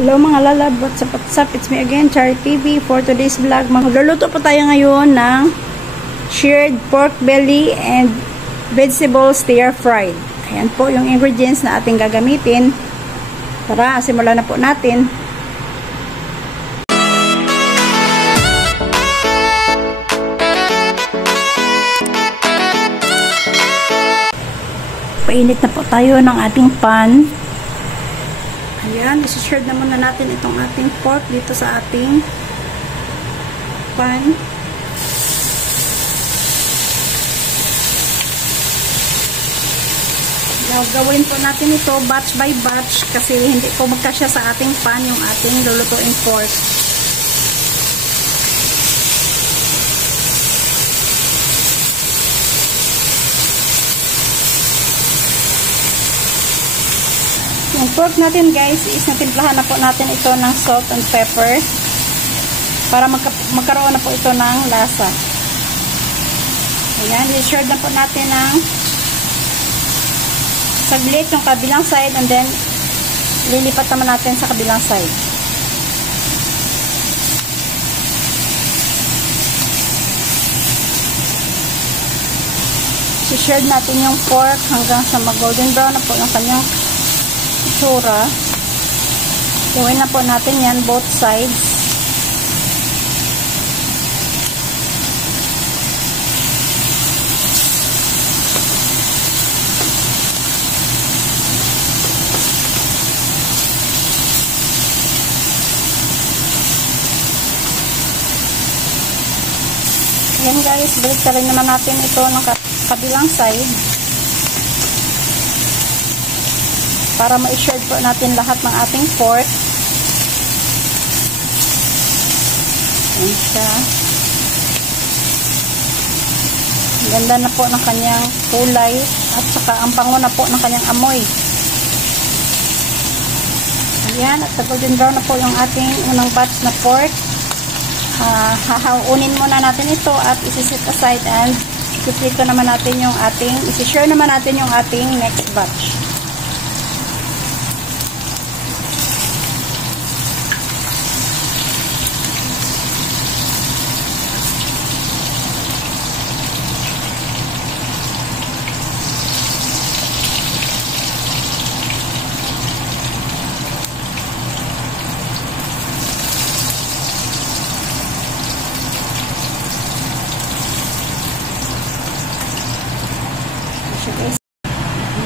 Hello mga lalab, what's up? It's me again, Chari TV. For today's vlog, magluluto po tayo ngayon ng shredded pork belly and vegetables stir fried. Ayan po yung ingredients na ating gagamitin. Tara, simulan na po natin. Painit na po tayo ng ating pan. Ayan, isi-shred na muna natin itong ating pork dito sa ating pan. Gawin po natin ito batch by batch kasi hindi po magkasya sa ating pan yung ating lulutuing pork. Yung pork natin guys is natimplahan na po natin ito ng salt and pepper para magkaroon na po ito ng lasa. Ayan, i-shred na po natin ng saglit yung kabilang side and then lilipat naman natin sa kabilang side. I-shred natin yung pork hanggang sa mag-golden brown na po yung kanyang itsura. Gawin na po natin yan both sides. Ayan guys, balik rin naman natin ito ng kabilang side para ma-shred po natin lahat ng ating pork. Ayan siya. Ganda na po ng kanyang kulay at saka ang pango na po ng kanyang amoy. Ayan, at golden brown na po yung ating unang batch na pork. Hahaunin muna natin ito at isi-set aside and iprito naman natin yung ating, isi-share naman natin yung ating next batch.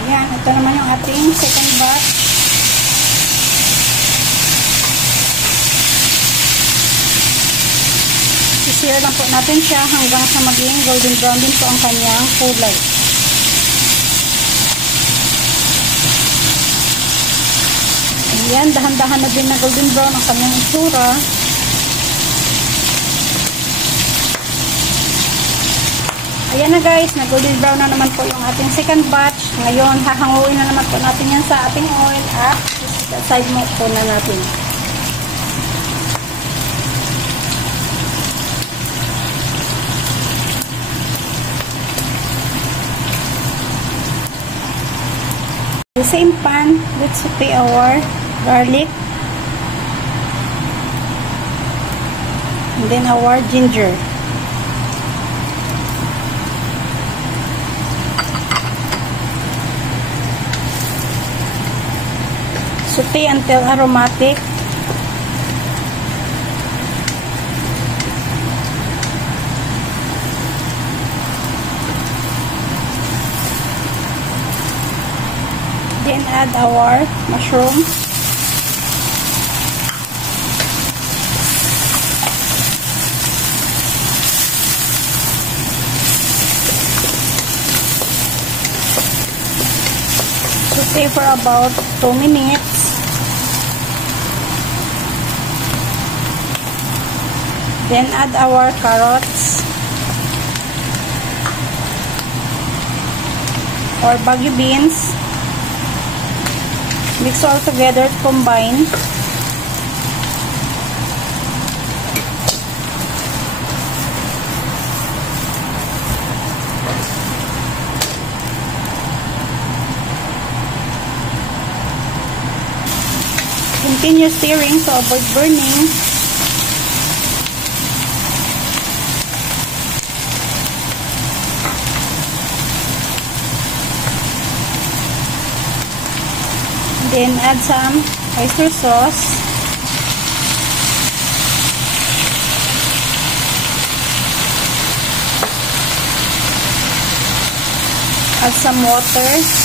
Ayan, ito naman yung ating second batch. Sisir lang po natin siya hanggang sa maging golden brown din po ang kanyang kulay. Ayan, dahan-dahan na din na golden brown ang kanyang itsura. Ayan na guys, na golden brown na naman po yung ating second batch. Ngayon, hahanguin na naman po natin yan sa ating oil at side mo po na natin. The same pan, let's saute our garlic and then our ginger. Saute until aromatic. Then add our mushroom. Saute for about 2 minutes. Then add our carrots or bagu beans. Mix all together, combine. Continue stirring to avoid burning. Then add some oyster sauce. Add some water.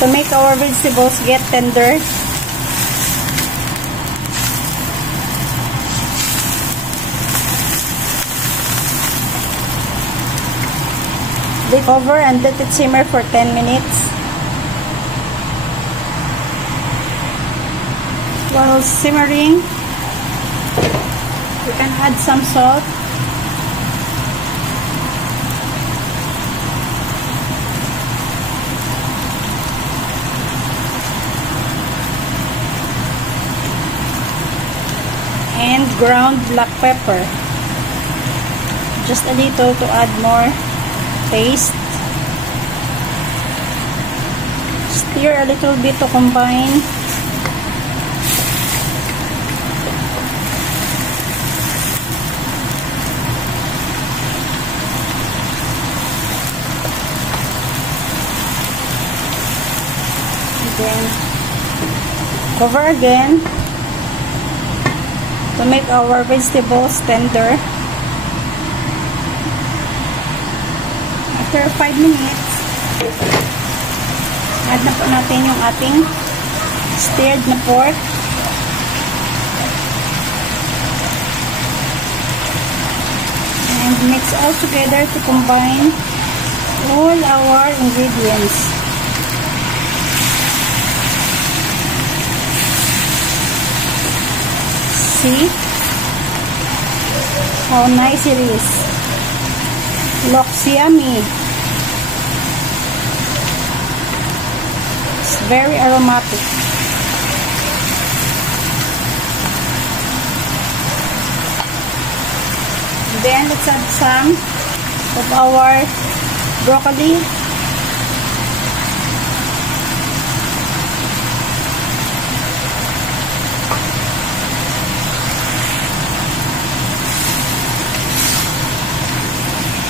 To make our vegetables get tender. Lid over and let it simmer for 10 minutes. While simmering, you can add some salt. And ground black pepper. Just a little to add more taste. Stir a little bit to combine. Then cover again to make our vegetables tender. After 5 minutes, add na po natin yung ating stirred na pork. And mix all together to combine all our ingredients. See how nice it is. Looks yummy. It's very aromatic. Then let's add some of our broccoli.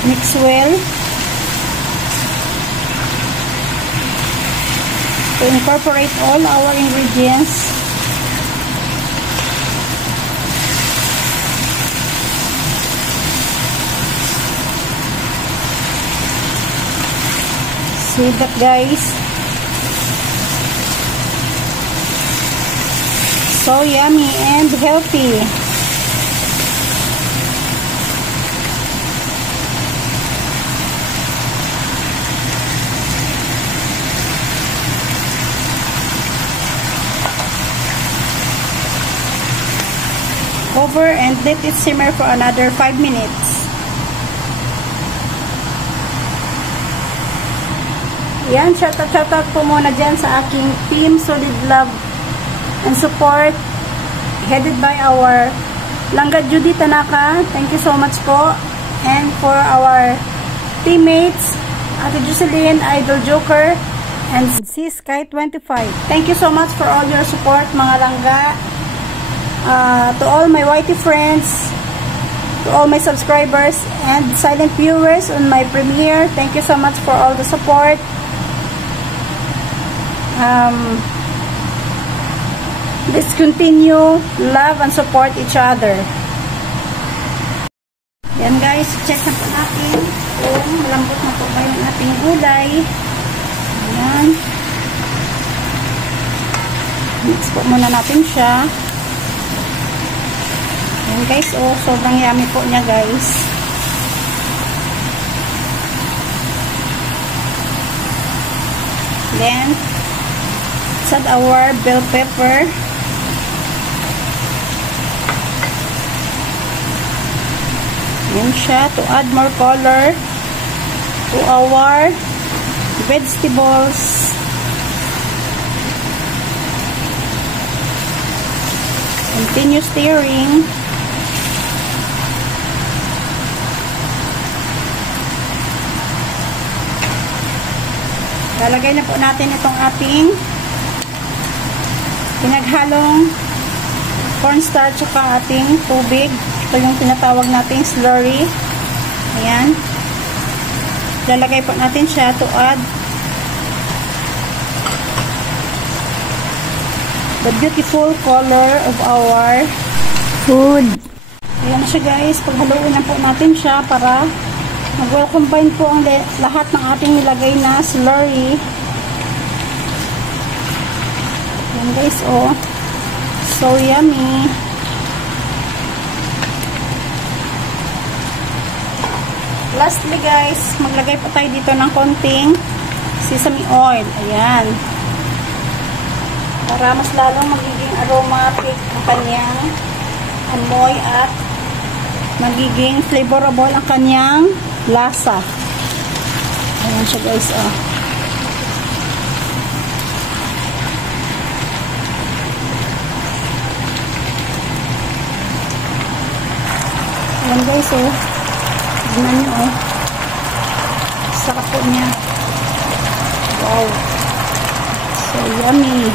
Mix well to incorporate all our ingredients. See that, guys? So yummy and healthy. Over and let it simmer for another 5 minutes. Yan, shoutout po muna dyan sa aking team Solid Love and Support headed by our Langga Judy Tanaka. Thank you so much po. And for our teammates, Ate Jocelyn, Idol Joker, and C-Sky25. Thank you so much for all your support, mga langga. To all my YT friends, to all my subscribers and silent viewers on my premiere, thank you so much for all the support. Let's continue love and support each other. Yan guys, check na po natin kung malambot na po ba yung ating gulay. Yan. Mix po muna natin siya. Yan guys, oh, sobrang yummy po niya guys. Then, let's add our bell pepper. Yan siya, to add more color to our vegetables. Continue stirring. Lalagay na po natin itong ating pinaghalong cornstarch at ating tubig. Ito yung tinatawag nating slurry. Ayan. Lalagay po natin siya to add the beautiful color of our food. Ayan na siya guys. Paghaluin na po natin siya para mag-well combine po ang lahat ng ating nilagay na slurry. Ayan guys, oh. So yummy. Lastly guys, maglagay po tayo dito ng konting sesame oil. Ayan. Para mas lalong magiging aromatic ang kanyang amoy at magiging flavorable ang kanyang lasa. Ayan siya guys, oh. Ayan guys, oh. Tignan nyo, oh. Sarap po niya. Wow. So yummy.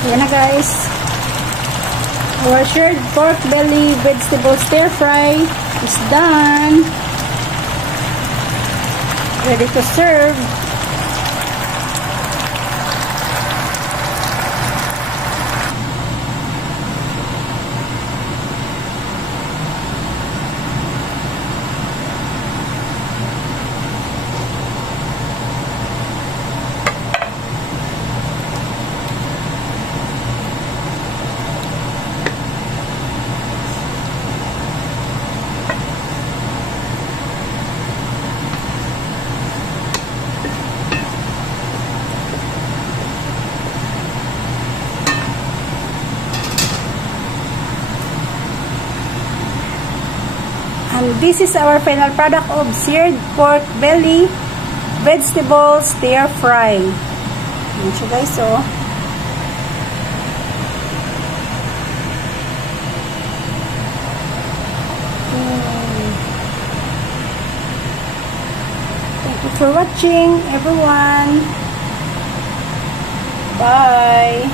Ayan na guys. Our shirred pork belly vegetable stir fry is done. Ready to serve. And this is our final product of seared pork belly vegetable stir fry. Ayan siya guys, oh. Thank you for watching, everyone. Bye.